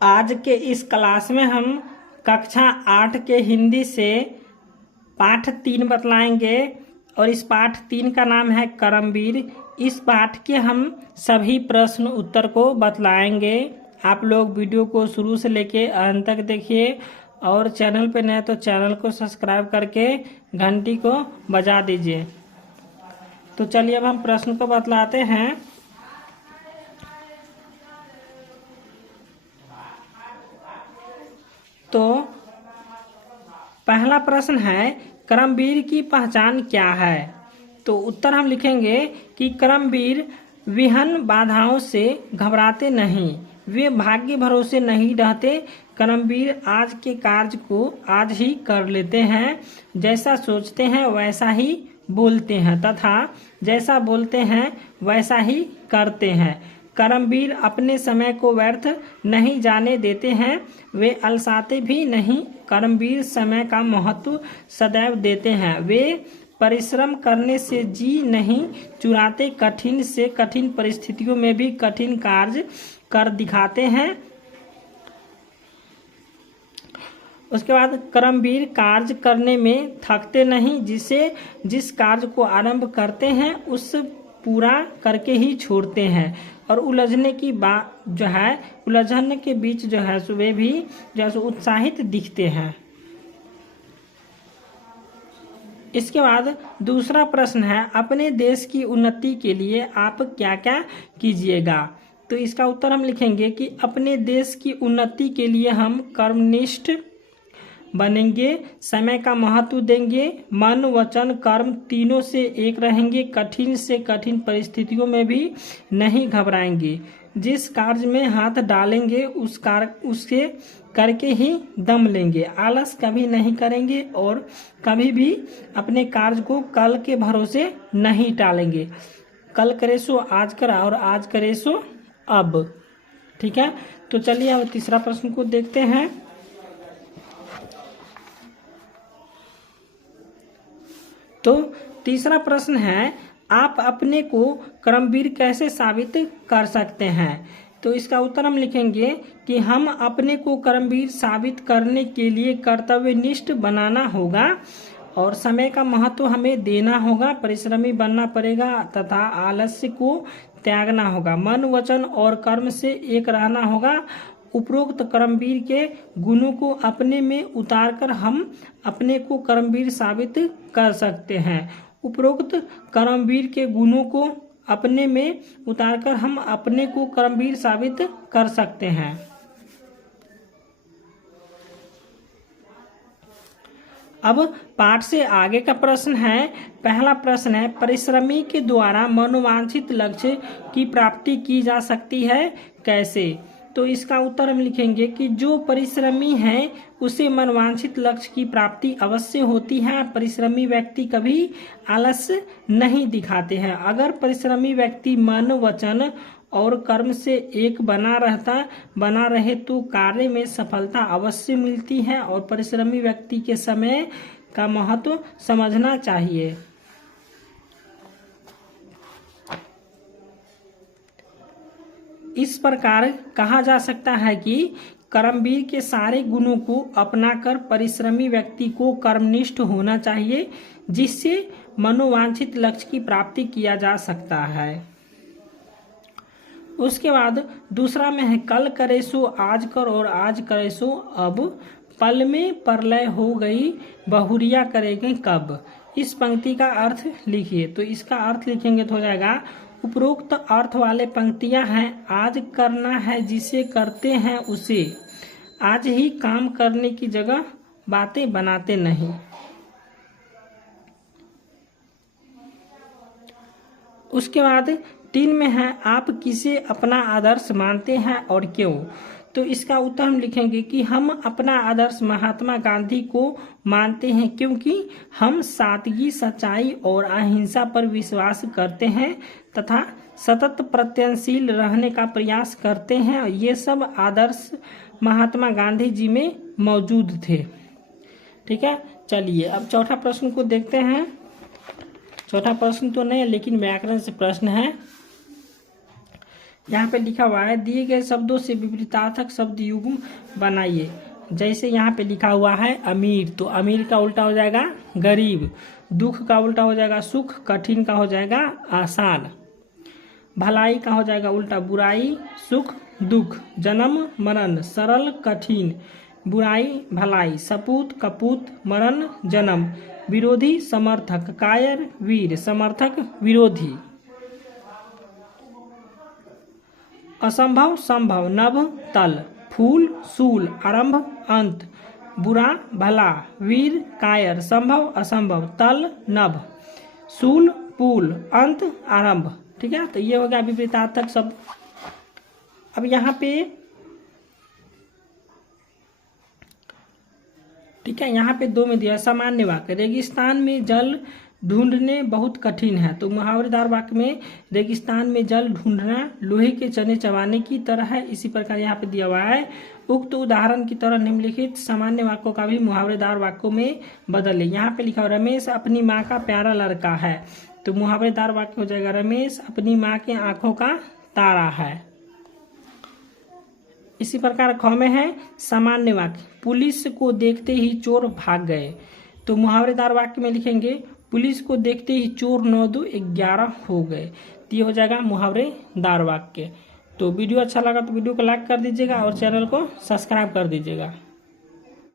आज के इस क्लास में हम कक्षा 8 के हिंदी से पाठ 3 बतलाएंगे और इस पाठ 3 का नाम है कर्मवीर। इस पाठ के हम सभी प्रश्न उत्तर को बतलाएंगे। आप लोग वीडियो को शुरू से लेके अंत तक देखिए और चैनल पे नए तो चैनल को सब्सक्राइब करके घंटी को बजा दीजिए। तो चलिए अब हम प्रश्न को बतलाते हैं। तो पहला प्रश्न है, कर्मवीर की पहचान क्या है? तो उत्तर हम लिखेंगे कि कर्मवीर विहन बाधाओं से घबराते नहीं, वे भाग्य भरोसे नहीं रहते। कर्मवीर आज के कार्य को आज ही कर लेते हैं, जैसा सोचते हैं वैसा ही बोलते हैं तथा जैसा बोलते हैं वैसा ही करते हैं। कर्मवीर अपने समय को व्यर्थ नहीं जाने देते हैं, वे अलसाते भी नहीं। कर्मवीर समय का महत्व सदैव देते हैं, वे परिश्रम करने से जी नहीं चुराते, कठिन से कठिन परिस्थितियों में भी कठिन कार्य कर दिखाते हैं। उसके बाद कर्मवीर कार्य करने में थकते नहीं, जिस कार्य को आरंभ करते हैं उस पूरा करके ही छोड़ते हैं और उलझने के बीच वे भी उत्साहित दिखते हैं। इसके बाद दूसरा प्रश्न है, अपने देश की उन्नति के लिए आप क्या क्या कीजिएगा? तो इसका उत्तर हम लिखेंगे कि अपने देश की उन्नति के लिए हम कर्मनिष्ठ बनेंगे, समय का महत्व देंगे, मन वचन कर्म तीनों से एक रहेंगे, कठिन से कठिन परिस्थितियों में भी नहीं घबराएंगे, जिस कार्य में हाथ डालेंगे उसके करके ही दम लेंगे, आलस कभी नहीं करेंगे और कभी भी अपने कार्य को कल के भरोसे नहीं टालेंगे। कल करे सो आज करा और आज करे सो अब। ठीक है, तो चलिए अब तीसरा प्रश्न को देखते हैं। तो तीसरा प्रश्न है, आप अपने को कर्मवीर कैसे साबित कर सकते हैं? तो इसका उत्तर हम लिखेंगे कि हम अपने को कर्मवीर साबित करने के लिए कर्तव्यनिष्ठ बनाना होगा और समय का महत्व हमें देना होगा, परिश्रमी बनना पड़ेगा तथा आलस्य को त्यागना होगा, मन वचन और कर्म से एक रहना होगा। उपरोक्त कर्मवीर के गुणों को अपने में उतारकर हम अपने को कर्मवीर साबित कर सकते हैं। उपरोक्त कर्मवीर के गुणों को अपने में उतारकर हम अपने को कर्मवीर साबित कर सकते हैं। अब पाठ से आगे का प्रश्न है। पहला प्रश्न है, परिश्रमी के द्वारा मनोवांछित लक्ष्य की प्राप्ति की जा सकती है, कैसे? तो इसका उत्तर हम लिखेंगे कि जो परिश्रमी है उसे मनोवांछित लक्ष्य की प्राप्ति अवश्य होती है। परिश्रमी व्यक्ति कभी आलस नहीं दिखाते हैं। अगर परिश्रमी व्यक्ति मन वचन और कर्म से एक बना रहे तो कार्य में सफलता अवश्य मिलती है और परिश्रमी व्यक्ति के समय का महत्व समझना चाहिए। इस प्रकार कहा जा सकता है कि कर्मवीर के सारे गुणों को अपनाकर परिश्रमी व्यक्ति को कर्मनिष्ठ होना चाहिए, जिससे मनोवांछित लक्ष्य की प्राप्ति किया जा सकता है। उसके बाद दूसरा में है, कल करे सो आज कर और आज करे सो अब, पल में प्रलय हो गई बहुरिया करेंगे कब। इस पंक्ति का अर्थ लिखिए। तो इसका अर्थ लिखेंगे तो हो जाएगा, उपरोक्त अर्थ वाले पंक्तियां हैं, आज करना है जिसे करते हैं उसे, आज ही काम करने की जगह बातें बनाते नहीं। उसके बाद 3 में है, आप किसे अपना आदर्श मानते हैं और क्यों? तो इसका उत्तर हम लिखेंगे कि हम अपना आदर्श महात्मा गांधी को मानते हैं, क्योंकि हम सादगी, सच्चाई और अहिंसा पर विश्वास करते हैं तथा सतत प्रयत्नशील रहने का प्रयास करते हैं। ये सब आदर्श महात्मा गांधी जी में मौजूद थे। ठीक है, चलिए अब चौथा प्रश्न को देखते हैं। चौथा प्रश्न तो नहीं लेकिन व्याकरण से प्रश्न है यहाँ पे लिखा हुआ है दिए गए शब्दों से विपरीतार्थक शब्द युग्म बनाइए। जैसे यहाँ पे लिखा हुआ है अमीर, तो अमीर का उल्टा हो जाएगा गरीब, दुख का उल्टा हो जाएगा सुख, कठिन का हो जाएगा आसान, भलाई का हो जाएगा उल्टा बुराई सुख दुख, जन्म मरण, सरल कठिन, बुराई भलाई, सपूत कपूत, मरण जन्म, विरोधी समर्थक, कायर वीर, समर्थक विरोधी, असंभव संभव, नभ तल, फूल सूल, आरंभ अंत, बुरा भला, वीर कायर, संभव असंभव, तल नभ, सूल पुल, अंत आरंभ। ठीक है, तो ये हो गया विपरीतार्थक शब्द। अब यहाँ पे ठीक है, यहाँ पे 2 में दिया सामान्य वाक्य, रेगिस्तान में जल ढूंढने बहुत कठिन है। तो मुहावरेदार वाक्य में रेगिस्तान में जल ढूंढना लोहे के चने चबाने की तरह है। इसी प्रकार यहाँ पे दिया हुआ है उक्त उदाहरण की तरह निम्नलिखित सामान्य वाक्यों का भी मुहावरेदार वाक्यों में बदले। यहाँ पे लिखा हुआ रमेश अपनी माँ का प्यारा लड़का है, तो मुहावरेदार वाक्य हो जाएगा रमेश अपनी माँ के आंखों का तारा है। इसी प्रकार ख में है सामान्य वाक्य, पुलिस को देखते ही चोर भाग गए। तो मुहावरेदार वाक्य में लिखेंगे पुलिस को देखते ही चोर 9 2 11 हो गए। तो ये हो जाएगा मुहावरेदार वाक्य। तो वीडियो अच्छा लगा तो वीडियो को लाइक कर दीजिएगा और चैनल को सब्सक्राइब कर दीजिएगा।